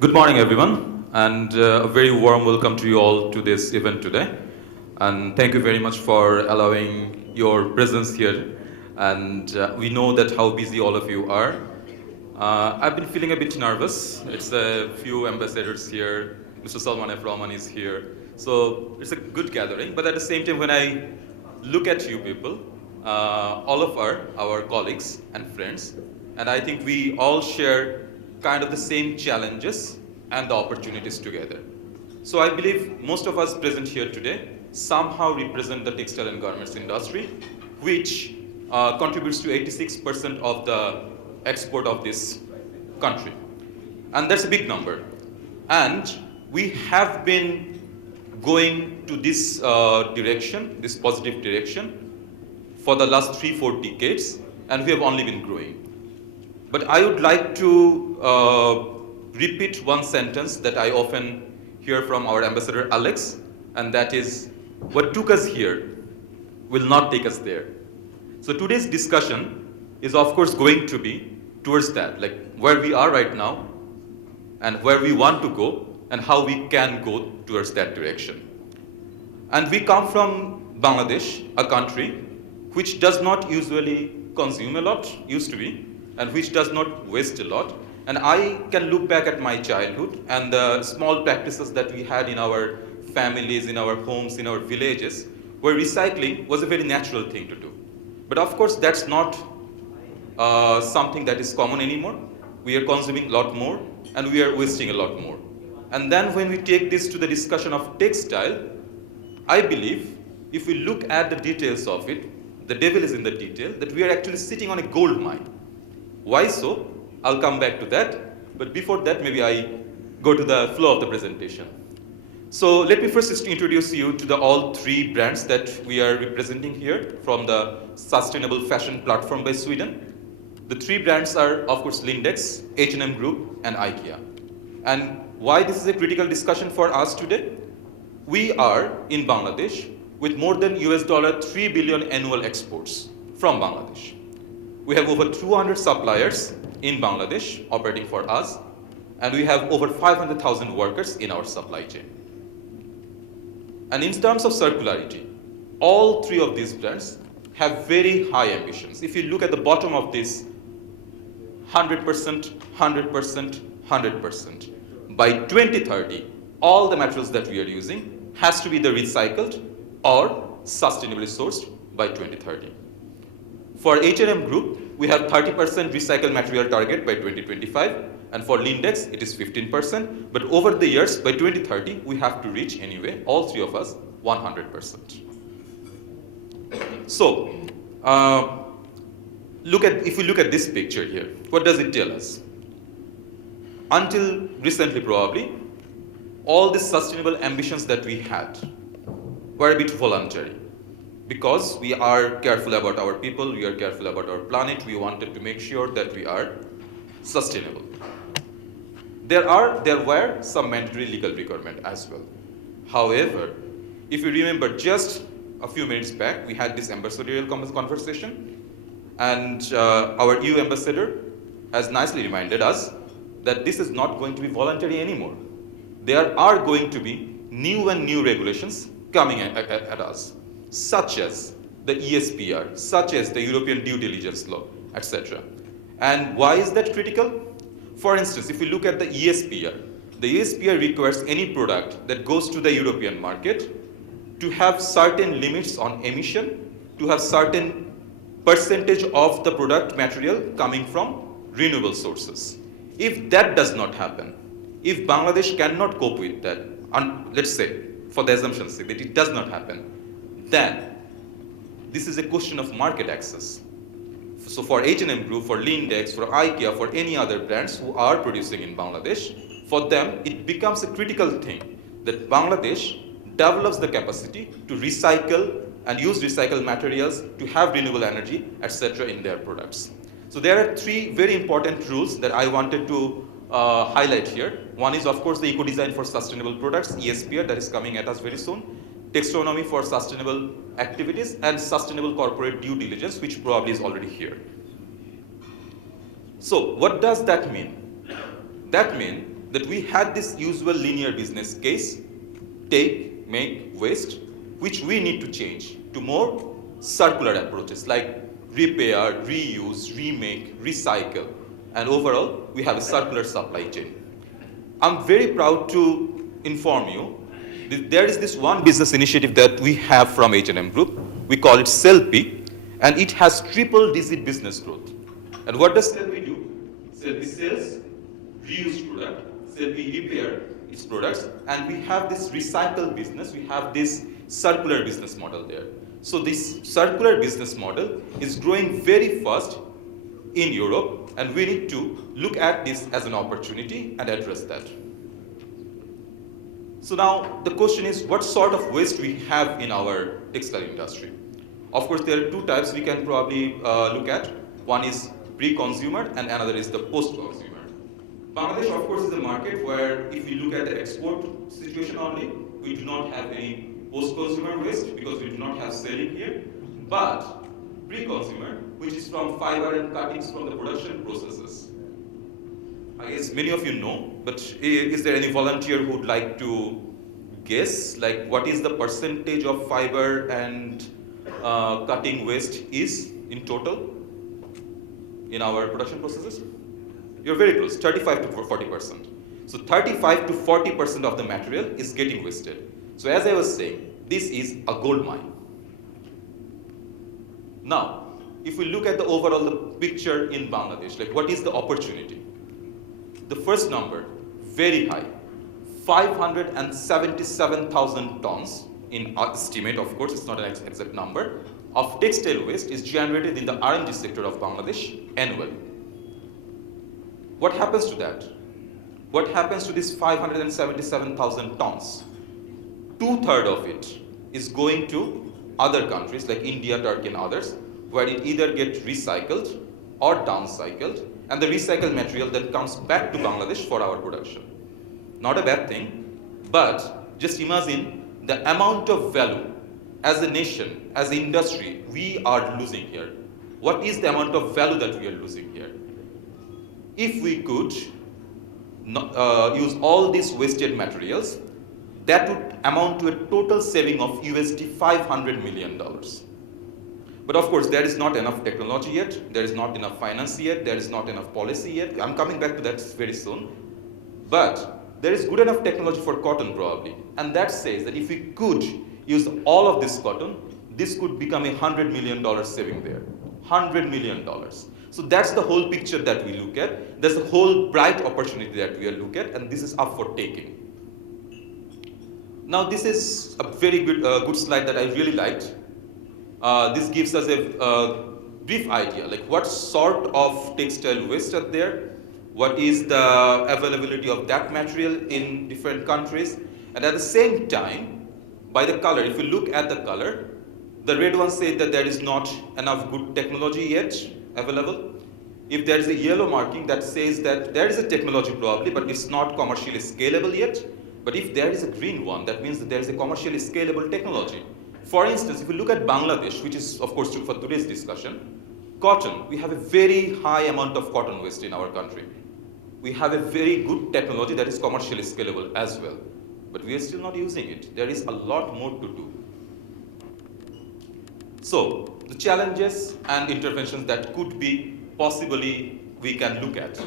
Good morning, everyone, and a very warm welcome to you all to this event today. And thank you very much for allowing your presence here. And we know that how busy all of you are. I've been feeling a bit nervous. It's a few ambassadors here. Mr. Salman F. Rahman is here. So it's a good gathering. But at the same time, when I look at you people, all of our colleagues and friends, and I think we all share kind of the same challenges and the opportunities together. So I believe most of us present here today somehow represent the textile and garments industry, which contributes to 86% of the export of this country. And that's a big number. And we have been going to this direction, this positive direction, for the last 3-4 decades, and we have only been growing. But I would like to repeat one sentence that I often hear from our ambassador Alex, and that is, what took us here will not take us there. So today's discussion is of course going to be towards that, like where we are right now and where we want to go and how we can go towards that direction. And we come from Bangladesh, a country which does not usually consume a lot, used to be, and which does not waste a lot. And I can look back at my childhood and the small practices that we had in our families, in our homes, in our villages, where recycling was a very natural thing to do. But of course, that's not something that is common anymore. We are consuming a lot more and we are wasting a lot more. And then when we take this to the discussion of textile, I believe if we look at the details of it, the devil is in the detail, that we are actually sitting on a gold mine. Why so? I'll come back to that. But before that, maybe I go to the flow of the presentation. So let me first introduce you to the all three brands that we are representing here from the sustainable fashion platform by Sweden. The three brands are, of course, Lindex, H&M Group, and IKEA. And why this is a critical discussion for us today? We are in Bangladesh with more than $3 billion annual exports from Bangladesh. We have over 200 suppliers in Bangladesh operating for us, and we have over 500,000 workers in our supply chain. And in terms of circularity, all three of these brands have very high ambitions. If you look at the bottom of this, 100%, 100%, 100%. By 2030, all the materials that we are using has to be either recycled or sustainably sourced by 2030. For H&M Group, we have 30% recycled material target by 2025, and for Lindex, it is 15%. But over the years, by 2030, we have to reach anyway, all three of us, 100%. So, if we look at this picture here, what does it tell us? Until recently, probably, all the sustainable ambitions that we had were a bit voluntary. Because we are careful about our people, we are careful about our planet, we wanted to make sure that we are sustainable. There were some mandatory legal requirements as well. However, if you remember just a few minutes back, we had this ambassadorial conversation, and our EU ambassador has nicely reminded us that this is not going to be voluntary anymore. There are going to be new regulations coming at us, such as the ESPR, such as the European due diligence law, etc. And why is that critical? For instance, if we look at the ESPR requires any product that goes to the European market to have certain limits on emission, to have certain percentage of the product material coming from renewable sources. If that does not happen, if Bangladesh cannot cope with that, and let's say, for the assumption's sake, that it does not happen, then this is a question of market access. So for H&M Group, for Lindex, for IKEA, for any other brands who are producing in Bangladesh, for them it becomes a critical thing that Bangladesh develops the capacity to recycle and use recycled materials to have renewable energy, etc. in their products. So there are three very important rules that I wanted to highlight here. One is, of course, the eco-design for sustainable products, ESPR, that is coming at us very soon. Taxonomy for sustainable activities, and sustainable corporate due diligence, which probably is already here. So what does that mean? That means that we had this usual linear business case, take, make, waste, which we need to change to more circular approaches like repair, reuse, remake, recycle, and overall, we have a circular supply chain. I'm very proud to inform you that there is this one business initiative that we have from H&M Group. We call it Selfie, and it has triple-digit business growth. And what does Selfie do? Selfie sells reused product, Selfie repair its products, and we have this recycle business, we have this circular business model there. So this circular business model is growing very fast in Europe, and we need to look at this as an opportunity and address that. So now the question is, what sort of waste we have in our textile industry? Of course, there are two types we can probably look at. One is pre-consumer and another is the post-consumer. Bangladesh, of course, is a market where if we look at the export situation only, we do not have any post-consumer waste because we do not have selling here. But pre-consumer, which is from fiber and cuttings from the production processes. I guess many of you know, but is there any volunteer who would like to guess, like what is the percentage of fiber and cutting waste is in total in our production processes? You're very close, 35 to 40%. So 35 to 40% of the material is getting wasted. So as I was saying, this is a gold mine. Now, if we look at the overall picture in Bangladesh, like what is the opportunity? The first number, very high, 577,000 tons in estimate, of course, it's not an exact number, of textile waste is generated in the RMG sector of Bangladesh annually. What happens to that? What happens to this 577,000 tons? 2/3 of it is going to other countries like India, Turkey, and others, where it either gets recycled or downcycled, and the recycled material then comes back to Bangladesh for our production. Not a bad thing, but just imagine the amount of value as a nation, as an industry, we are losing here. What is the amount of value that we are losing here? If we could use all these wasted materials, that would amount to a total saving of USD $500 million. But of course, there is not enough technology yet, there is not enough finance yet, there is not enough policy yet. I'm coming back to that very soon. But there is good enough technology for cotton probably. And that says that if we could use all of this cotton, this could become a $100 million saving there. $100 million. So that's the whole picture that we look at. That's the whole bright opportunity that we look at, and this is up for taking. Now this is a very good slide that I really liked. This gives us a brief idea, like what sort of textile waste are there, what is the availability of that material in different countries, and at the same time, by the color, if you look at the color, the red one says that there is not enough good technology yet available. If there is a yellow marking that says that there is a technology probably, but it's not commercially scalable yet. But if there is a green one, that means that there is a commercially scalable technology. For instance, if you look at Bangladesh, which is of course true for today's discussion, cotton, we have a very high amount of cotton waste in our country. We have a very good technology that is commercially scalable as well. But we are still not using it. There is a lot more to do. So, the challenges and interventions that could be possibly we can look at.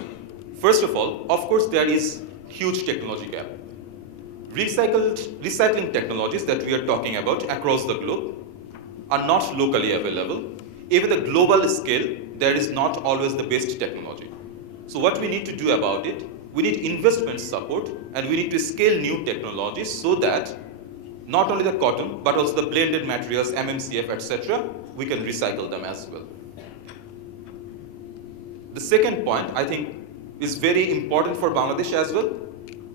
First of all, of course, there is huge technology gap. Recycling technologies that we are talking about across the globe are not locally available. Even at the global scale, there is not always the best technology. So what we need to do about it, we need investment support, and we need to scale new technologies so that not only the cotton, but also the blended materials, MMCF, etc., we can recycle them as well. The second point, I think, is very important for Bangladesh as well,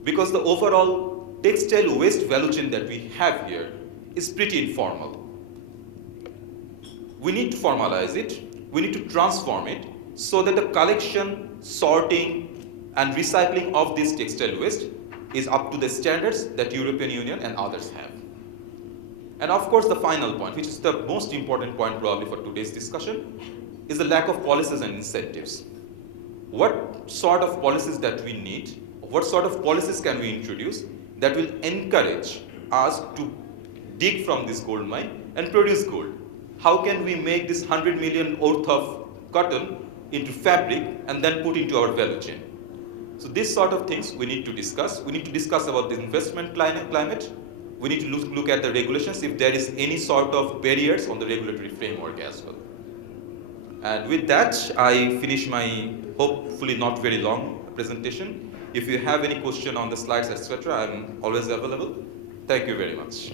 because the overall textile waste value chain that we have here is pretty informal. We need to formalize it, we need to transform it so that the collection, sorting, and recycling of this textile waste is up to the standards that European Union and others have. And of course, the final point, which is the most important point probably for today's discussion, is the lack of policies and incentives. What sort of policies that we need, what sort of policies can we introduce that will encourage us to dig from this gold mine and produce gold? How can we make this 100 million worth of cotton into fabric and then put into our value chain? So these sort of things we need to discuss. We need to discuss about the investment climate. We need to look at the regulations if there is any sort of barriers on the regulatory framework as well. And with that, I finish my hopefully not very long presentation. If you have any question on the slides, etc., I'm always available. Thank you very much.